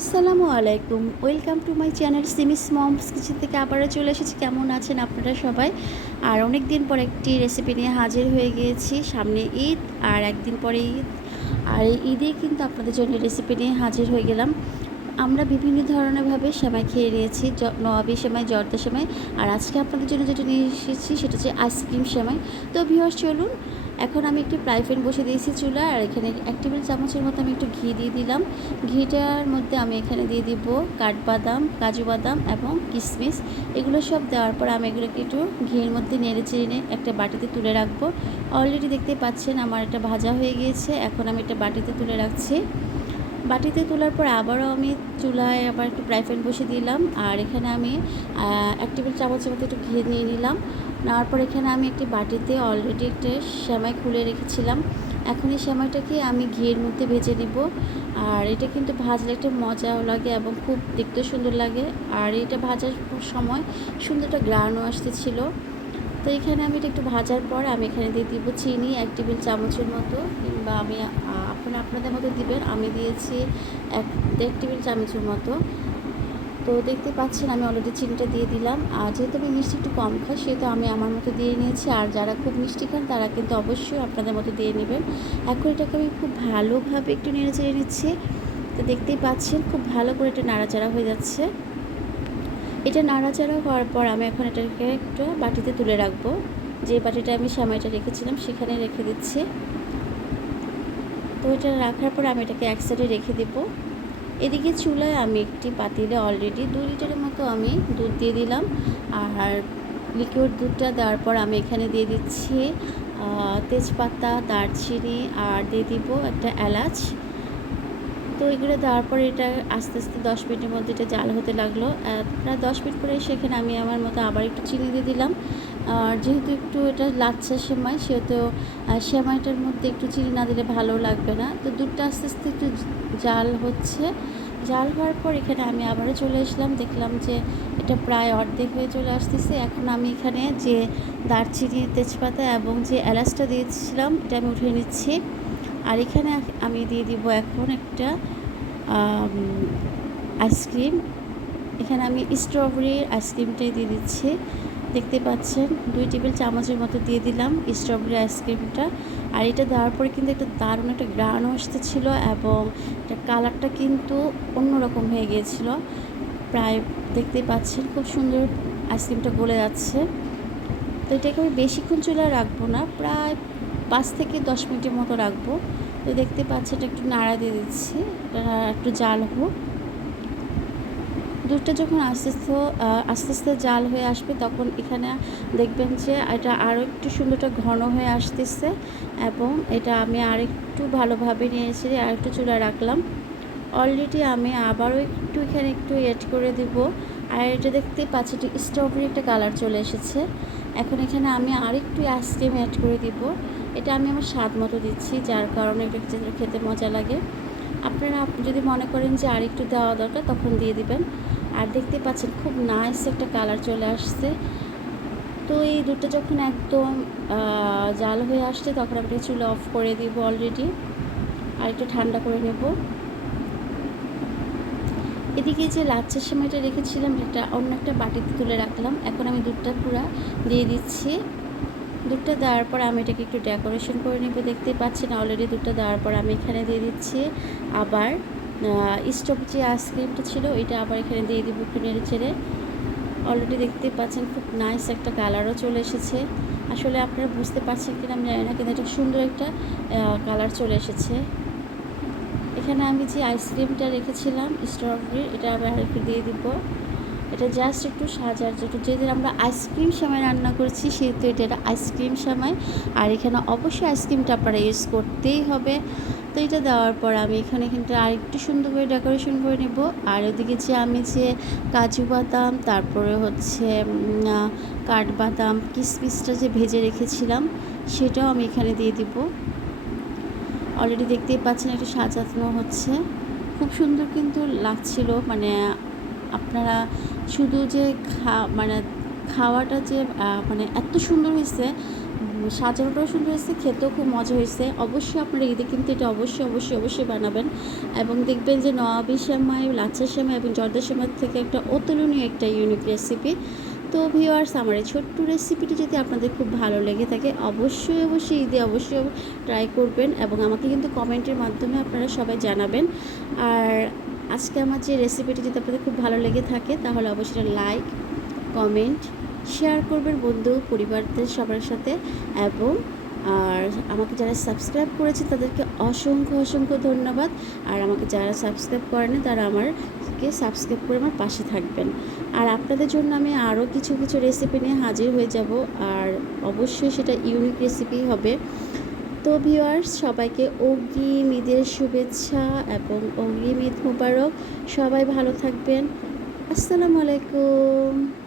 আসসালামু আলাইকুম, welcome to my channel Simi's mom's kitchen থেকে আবারও চলে এসেছি। কেমন আছেন আপনারা সবাই? আর অনেক দিন পর একটি রেসিপি নিয়ে হাজির হয়ে গিয়েছি। সামনে ঈদ আর একদিন পরে ঈদ, আর এই ঈদে কিন্তু আপনাদের জন্য রেসিপি নিয়ে হাজির হয়ে গেলাম। আমরা বিভিন্ন ধরনেরভাবে সেমাই খেয়ে নিয়েছি, নবাবী সেমাই, জর্দা সেমাই, আর আজকে আপনাদের জন্য যেটা নিয়ে এসেছি সেটা হচ্ছে আইসক্রিম সেমাই। তো ভিউয়ার্স চলুন, এখন আমি একটি ফ্রাই প্যান বসে দিয়েছি চুলায়, আর এখানে 1 টেবিল চামচের মতো আমি একটু ঘি দিয়ে দিলাম। ঘিটার মধ্যে আমি এখানে দিয়ে দিব কাঠবাদাম, কাজু বাদাম এবং কিশমিশ। এগুলো সব দেওয়ার পর আমি এগুলোকে একটু ঘিয়ের মধ্যে নেড়ে চেড়ে একটা বাটিতে তুলে রাখবো। অলরেডি দেখতে পাচ্ছেন আমার এটা ভাজা হয়ে গিয়েছে। এখন আমি এটা বাটিতে তুলে রাখছি। বাটিতে তোলার পর আবারও আমি চুলায় আবার একটু ফ্রাই প্যান বসে দিলাম, আর এখানে আমি 1 টেবিল চামচের মতো একটু ঘি নিয়ে নিলাম। নেওয়ার পর এখানে আমি একটি বাটিতে অলরেডি একটা সেমাই খুলে রেখেছিলাম। এখন এই সেমাইটাকে আমি ঘিয়ের মধ্যে ভেজে নিব। আর এটা কিন্তু ভাজলে একটা মজাও লাগে এবং খুব দেখতেও সুন্দর লাগে। আর এটা ভাজার সময় সুন্দর একটা গ্রানও আসতেছিল। তো এখানে আমি এটা একটু ভাজার পর আমি এখানে দিয়ে দিব চিনি 1 টেবিল চামচের মতো, কিংবা আমি আপনারা আপনাদের মতো দিবেন। আমি দিয়েছি 1.5 টেবিল চামচের মতো। তো দেখতে পাচ্ছেন আমি অলরেডি চিনিটা দিয়ে দিলাম। আর যেহেতু আমি মিষ্টি একটু কম খাই, সেহেতু আমি আমার মতো দিয়ে নিয়েছি। আর যারা খুব মিষ্টি খান তারা কিন্তু অবশ্যই আপনাদের মতো দিয়ে নেবেন। এখন এটাকে আমি খুব ভালোভাবে একটু নেড়ে চেড়ে নিচ্ছি। তো দেখতেই পাচ্ছেন খুব ভালো করে এটা নাড়াচাড়া হয়ে যাচ্ছে। এটা নাড়াচাড়া হওয়ার পর আমি এখন এটাকে একটু বাটিতে তুলে রাখবো। যে বাটিটা আমি সেমাইটা রেখেছিলাম সেখানে রেখে দিচ্ছি। তো এটা রাখার পর আমি এটাকে এক সাইডে রেখে দেব। এদিকে চুলায় আমি একটি পাতিলে অলরেডি 2 লিটারের মতো আমি দুধ দিয়ে দিলাম। আর লিকুইড দুধটা দেওয়ার পর আমি এখানে দিয়ে দিচ্ছি তেজপাতা, দারচিনি, আর দিয়ে দিব একটা এলাচ। তো এগুলো দেওয়ার পরে এটা আস্তে আস্তে 10 মিনিটের মধ্যে এটা জাল হতে লাগলো। প্রায় 10 মিনিট পরে সেখানে আমি আমার মতো আবার একটু চিনি দিয়ে দিলাম। আর যেহেতু একটু এটা লাচ্ছা সেমাই, সেহেতু সেমাইটার মধ্যে একটু চিনি না দিলে ভালো লাগবে না। তো দুধটা আস্তে আস্তে একটু জাল হচ্ছে। জাল হওয়ার পর এখানে আমি আবারও চলে আসলাম, দেখলাম যে এটা প্রায় অর্ধেক হয়ে চলে আসতেছে। এখন আমি এখানে যে দারচিনি, তেজপাতা এবং যে এলাচটা দিয়েছিলাম এটা আমি উঠিয়ে নিচ্ছি। আর এখানে আমি দিয়ে দিব এখন একটা আইসক্রিম। এখানে আমি স্ট্রবেরির আইসক্রিমটাই দিয়ে দিচ্ছি। দেখতে পাচ্ছেন 2 টেবিল চামচের মতো দিয়ে দিলাম স্ট্রবেরি আইসক্রিমটা। আর এটা দেওয়ার পরে কিন্তু একটা দারুণ একটা গ্রানও আসতেছিল এবং এটা কালারটা কিন্তু অন্যরকম হয়ে গিয়েছিল। প্রায় দেখতেই পাচ্ছেন খুব সুন্দর আইসক্রিমটা গলে যাচ্ছে। তো এটাকে আমি বেশিক্ষণ চুলায় রাখবো না, প্রায় 5 থেকে 10 মিনিটের মতো রাখবো। তো দেখতে পাচ্ছেন এটা একটু নাড়া দিয়ে দিচ্ছি, একটু জাল হোক। দুধটা যখন আস্তে আস্তে জাল হয়ে আসবে, তখন এখানে দেখবেন যে এটা আরও একটু সুন্দরটা ঘন হয়ে আসতেছে। এবং এটা আমি আরেকটু ভালোভাবে নিয়েছি, আর একটু চুলা রাখলাম। অলরেডি আমি আবারও একটু এখানে একটু এড করে দিব। আর এটা দেখতে পাচ্ছি একটু স্ট্রবেরি একটা কালার চলে এসেছে। এখন এখানে আমি আরেকটু আইসক্রিম অ্যাড করে দিব। এটা আমি আমার স্বাদ মতো দিচ্ছি, যার কারণে এটা খেতে মজা লাগে। আপনারা যদি মনে করেন যে আরেকটু দেওয়া দরকার তখন দিয়ে দিবেন। আর দেখতে পাচ্ছেন খুব নাইস একটা কালার চলে আসছে। তো এই দুধটা যখন একদম জাল হয়ে আসছে, তখন আমি চুলা অফ করে দিব অলরেডি, আর একটু ঠান্ডা করে নেব। এদিকে যে লাচ্ছা সেমাইটা রেখেছিলাম এটা অন্য একটা বাটিতে তুলে রাখলাম। এখন আমি দুধটা পুরো দিয়ে দিচ্ছি। দুধটা দেওয়ার পর আমি এটাকে একটু ডেকোরেশন করে নেব। দেখতেই পাচ্ছেন অলরেডি দুধটা দেওয়ার পর আমি এখানে দিয়ে দিচ্ছি আবার স্ট্রবেরি যে আইসক্রিমটা ছিল এটা আবার এখানে দিয়ে দিব একটু নেড়ে চেড়ে। অলরেডি দেখতেই পাচ্ছেন খুব নাইস একটা কালারও চলে এসেছে। আসলে আপনারা বুঝতে পারছেন কিনা আমি জানি না, কিন্তু এটা সুন্দর একটা কালার চলে এসেছে। এখানে আমি যে আইসক্রিমটা রেখেছিলাম স্ট্রবেরির, এটা আবার একটু দিয়ে দিব। এটা জাস্ট একটু সাজার জন্য, যেহেতু আমরা আইসক্রিম সেমাই রান্না করছি সেহেতু এটা আইসক্রিম সেমাই। আর এখানে অবশ্যই আইসক্রিমটা আপনারা ইউজ করতেই হবে। তো এটা দেওয়ার পর আমি এখানে কিন্তু আরেকটু সুন্দর করে ডেকোরেশন করে নেব। আর ওদিকে যে আমি যে কাজু বাদাম, তারপরে হচ্ছে কাঠবাদাম, কিশমিশটা যে ভেজে রেখেছিলাম সেটাও আমি এখানে দিয়ে দিব। অলরেডি দেখতেই পাচ্ছেন একটু সাজানো হচ্ছে, খুব সুন্দর কিন্তু লাগছিল। মানে আপনারা শুধু যে মানে খাওয়াটা যে মানে এত সুন্দর হয়েছে, সাজানোটাও সুন্দর হয়েছে, খেতেও খুব মজা হয়েছে। অবশ্যই আপনারা ঈদে কিন্তু এটা অবশ্যই বানাবেন এবং দেখবেন যে নওয়াবী সেমাই, লাচ্ছা সেমাই এবং জর্দা সেমাই থেকে একটা অতুলনীয় একটা ইউনিক রেসিপি। তো ভিউয়ার্স, আমার এই ছোট্ট রেসিপিটি যদি আপনাদের খুব ভালো লেগে থাকে অবশ্যই ঈদে ট্রাই করবেন এবং আমাকে কিন্তু কমেন্টের মাধ্যমে আপনারা সবাই জানাবেন। আর আজকে আমার যে রেসিপিটি যদি আপনাদের খুব ভালো লেগে থাকে তাহলে অবশ্যই লাইক, কমেন্ট, শেয়ার করবেন বন্ধু পরিবারদের সবার সাথে। এবং আর আমাকে যারা সাবস্ক্রাইব করেছে তাদেরকে অসংখ্য ধন্যবাদ। আর আমাকে যারা সাবস্ক্রাইব করেনি তারা আমারকে সাবস্ক্রাইব করে আমার পাশে থাকবেন। আর আপনাদের জন্য আমি আরও কিছু রেসিপি নিয়ে হাজির হয়ে যাব, আর অবশ্যই সেটা ইউনিক রেসিপি হবে। তো ভিউয়ার্স, সবাইকে অগ্রিম ঈদের শুভেচ্ছা এবং অগ্রিম ঈদ মোবারক। সবাই ভালো থাকবেন। আসসালামু আলাইকুম।